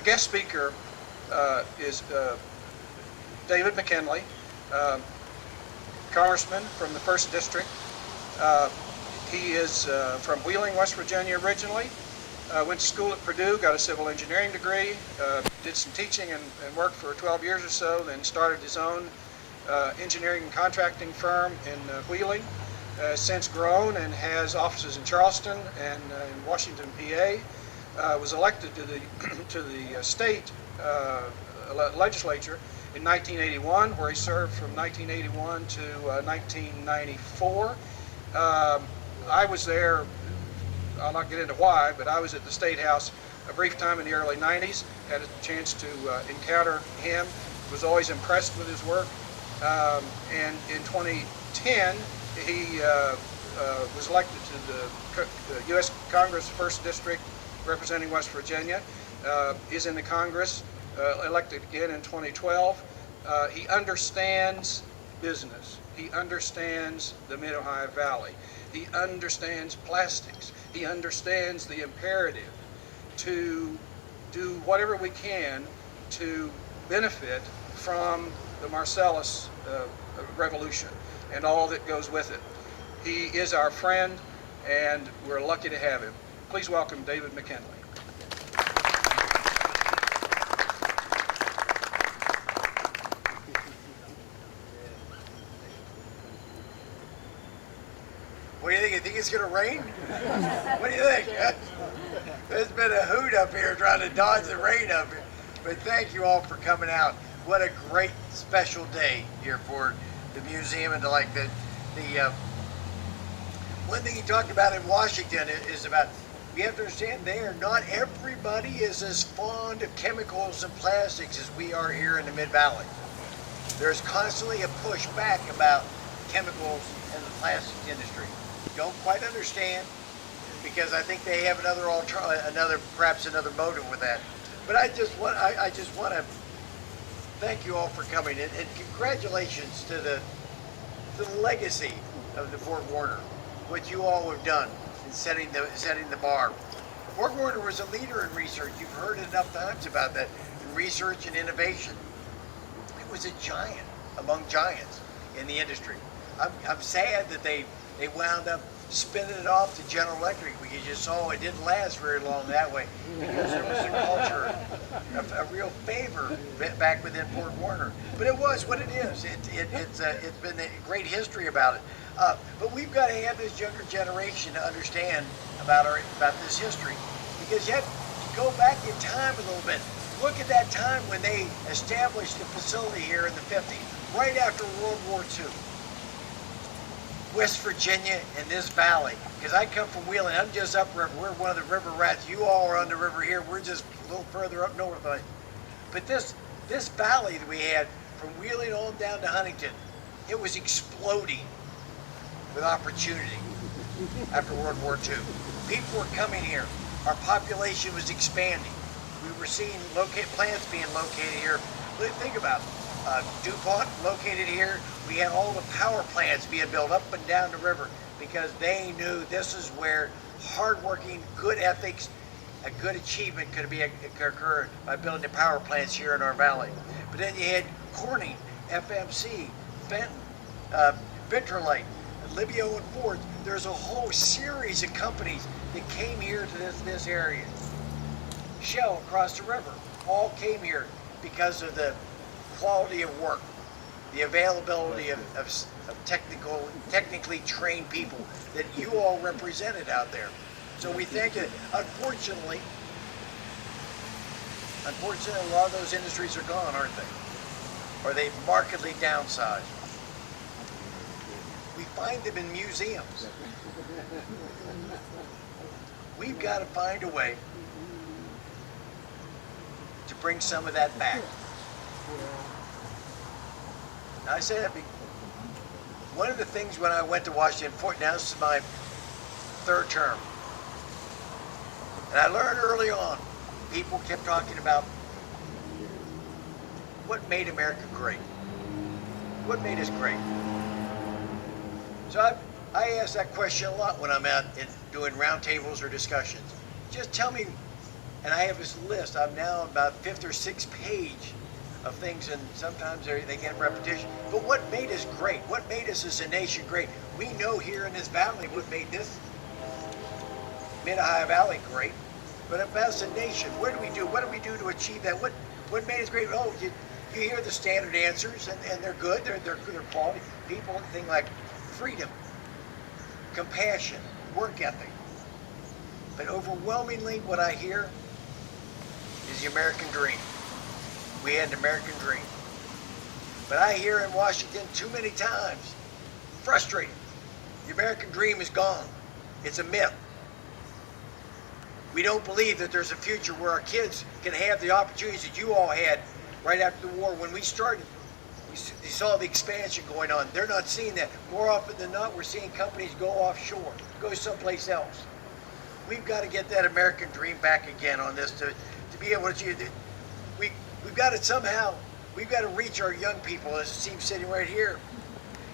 The guest speaker is David McKinley, Congressman from the 1st District. He is from Wheeling, West Virginia originally. Went to school at Purdue, got a civil engineering degree, did some teaching and worked for 12 years or so, then started his own engineering and contracting firm in Wheeling. Since grown and has offices in Charleston and in Washington, PA. Was elected to the state legislature in 1981, where he served from 1981 to 1994. I was there, I'll not get into why, but I was at the State House a brief time in the early 90s, had a chance to encounter him, was always impressed with his work, and in 2010 he was elected to the U.S. Congress 1st District representing West Virginia, is in the Congress, elected again in 2012. He understands business. He understands the Mid-Ohio Valley. He understands plastics. He understands the imperative to do whatever we can to benefit from the Marcellus revolution and all that goes with it. He is our friend, and we're lucky to have him. Please welcome David McKinley. What do you think? You think it's going to rain? What do you think? There's been a hoot up here trying to dodge the rain up here. But thank you all for coming out. What a great special day here for the museum, and like the one thing he talked about in Washington is about, we have to understand there, not everybody is as fond of chemicals and plastics as we are here in the Mid-Valley. There's constantly a push back about chemicals and the plastics industry. Don't quite understand, because I think they have perhaps another motive with that. But I just want to thank you all for coming, and congratulations to the legacy of the Borg Warner, what you all have done in setting the bar. Borg Warner was a leader in research. You've heard enough times about that, in research and innovation. It was a giant among giants in the industry. I'm sad that they wound up spinning it off to General Electric, because you saw it didn't last very long that way, because there was a culture of a real favor back within Borg Warner. But it was what it is. It's been a great history about it. But we've got to have this younger generation to understand about this history, because you have to go back in time a little bit. Look at that time when they established the facility here in the 50s, right after World War II. West Virginia and this valley, because I come from Wheeling. I'm just upriver. We're one of the river rats. You all are on the river here. We're just a little further up north. But this valley that we had from Wheeling on down to Huntington, it was exploding with opportunity after World War II. People were coming here. Our population was expanding. We were seeing plants being located here. Think about it. DuPont located here. We had all the power plants being built up and down the river, because they knew this is where hardworking, good ethics, a good achievement could occur by building the power plants here in our valley. But then you had Corning, FMC, Benton, Vitrolite, Livio and Ford. There's a whole series of companies that came here to this area. Shell across the river all came here because of the quality of work, the availability of technically trained people that you all represented out there. So we think that, unfortunately, a lot of those industries are gone, aren't they? Or they've markedly downsized. We find them in museums. We've got to find a way to bring some of that back. Now, I say that because one of the things when I went to Washington, now this is my third term, and I learned early on, people kept talking about what made America great. What made us great? So I ask that question a lot when I'm out doing roundtables or discussions. Just tell me And I have this list. I'm now on about fifth or sixth page of things, and sometimes they get repetition. But what made us great? What made us as a nation great? We know here in this valley what made this Mid-Ohio Valley great. But as a nation, what do we do? What do we do to achieve that? What made us great? Oh, you hear the standard answers, and they're good. They're quality. People, things like freedom, compassion, work ethic. But overwhelmingly, what I hear is the American dream. We had an American dream. But I hear in Washington too many times, frustrating, the American dream is gone. It's a myth. We don't believe that there's a future where our kids can have the opportunities that you all had right after the war. When we started, we saw the expansion going on. They're not seeing that. More often than not, we're seeing companies go offshore, go someplace else. We've got to get that American dream back again on this to be able to achieve it. We've got to somehow, we've got to reach our young people, as it seems sitting right here,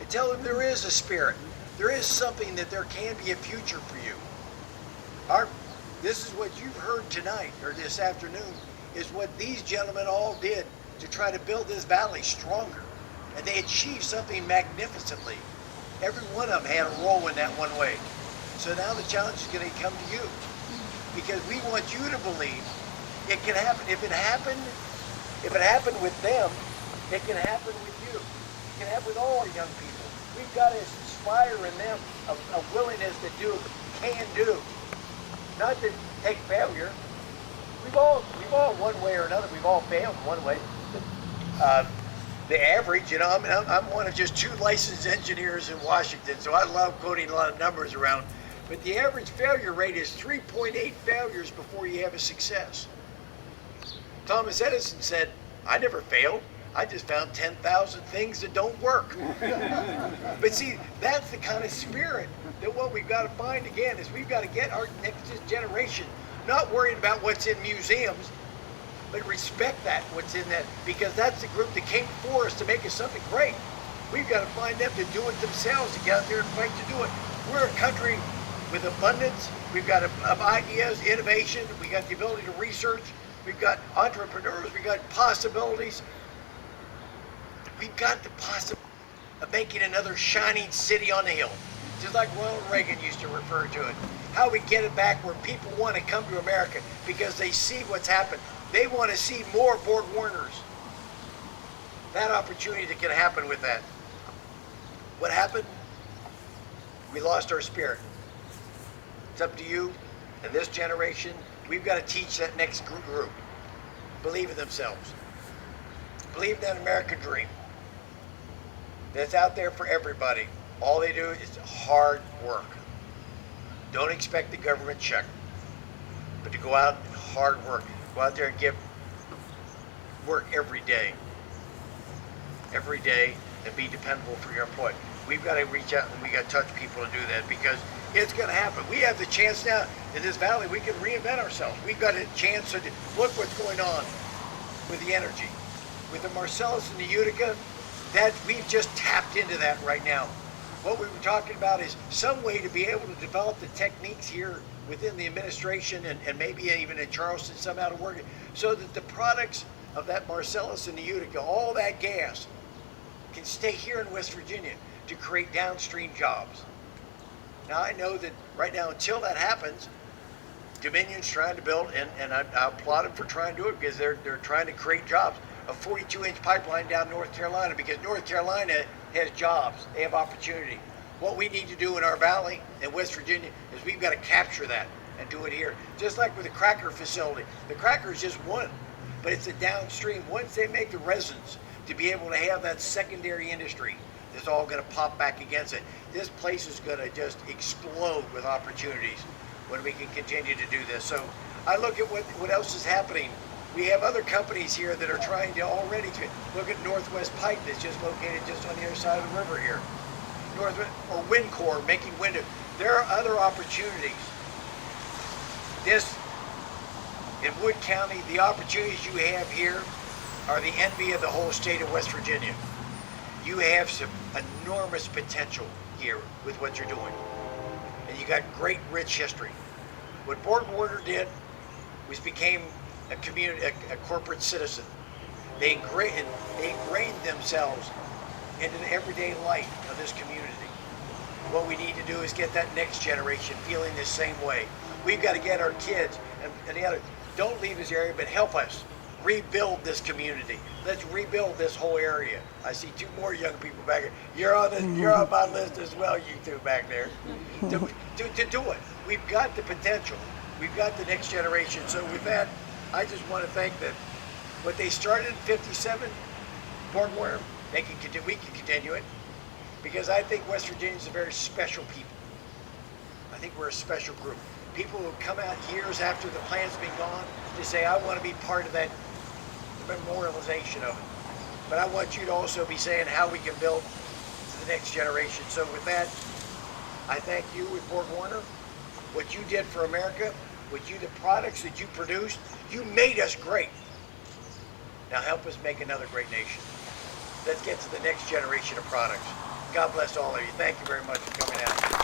and tell them there is a spirit. There is something, that there can be a future for you. This is what you've heard tonight, or this afternoon, is what these gentlemen all did to try to build this valley stronger. And they achieved something magnificently. Every one of them had a role in that one way. So now the challenge is going to come to you. Because we want you to believe it can happen. If it happened with them, it can happen with you. It can happen with all our young people. We've got to inspire in them a willingness to do, can do. Not to take failure. We've all one way or another, we've all failed one way. The average, I'm one of just 2 licensed engineers in Washington, so I love quoting a lot of numbers around. But the average failure rate is 3.8 failures before you have a success. Thomas Edison said, I never failed. I just found 10,000 things that don't work. But see, that's the kind of spirit that what we've got to find again is we've got to get our next generation not worried about what's in museums, but respect that, what's in that, because that's the group that came before us to make us something great. We've got to find them to do it themselves, to get out there and fight to do it. We're a country with abundance. We've got ideas, innovation. We got the ability to research. We've got entrepreneurs. We've got possibilities. We've got the possibility of making another shining city on the hill, just like Ronald Reagan used to refer to it. How we get it back where people want to come to America because they see what's happened. They want to see more Borg Warners. That opportunity that can happen with that. What happened? We lost our spirit. It's up to you and this generation. We've got to teach that next group. Believe in themselves. Believe in that American dream. That's out there for everybody. All they do is hard work. Don't expect the government check, but to go out and hard work. Go out there and work every day, and be dependable for your employee. We've got to reach out and we got to touch people to do that because it's going to happen. We have the chance now in this valley. We can reinvent ourselves. We've got a chance to look what's going on with the energy, with the Marcellus and the Utica. That we've just tapped into that right now. What we were talking about is some way to be able to develop the techniques here within the administration and maybe even in Charleston somehow to work it so that the products of that Marcellus and the Utica, all that gas, can stay here in West Virginia to create downstream jobs. Now I know that right now until that happens, Dominion's trying to build, and I applaud them for trying to do it because they're trying to create jobs. A 42-inch pipeline down North Carolina because North Carolina has jobs. They have opportunity. What we need to do in our valley in West Virginia is we've got to capture that and do it here. Just like with the cracker facility. The cracker is just one, but it's a downstream. Once they make the resins to be able to have that secondary industry, it's all going to pop back against it. This place is going to just explode with opportunities when we can continue to do this. So I look at what else is happening. We have other companies here that are trying to already look at Northwest Pipe that's just located just on the other side of the river here. Northwest, or Windcore making wind. There are other opportunities. This, in Wood County, the opportunities you have here are the envy of the whole state of West Virginia. You have some enormous potential here with what you're doing. And you got great, rich history. What Borg Warner did we became a community, a corporate citizen. They ingrained themselves into the everyday life of this community. What we need to do is get that next generation feeling the same way. We've got to get our kids and the other, don't leave this area, but help us rebuild this community. Let's rebuild this whole area. I see two more young people back here. You're on my list as well, you two back there. To do it. We've got the potential. We've got the next generation. So with that, I just want to thank them. What they started in '57, Borg Warner, we can continue it. Because I think West Virginia is a very special people. I think we're a special group. People who come out years after the plant's been gone to say, I want to be part of that memorialization of it. But I want you to also be saying how we can build to the next generation. So with that, I thank you with Borg Warner, what you did for America, the products that you produced, you made us great. Now help us make another great nation. Let's get to the next generation of products. God bless all of you. Thank you very much for coming out.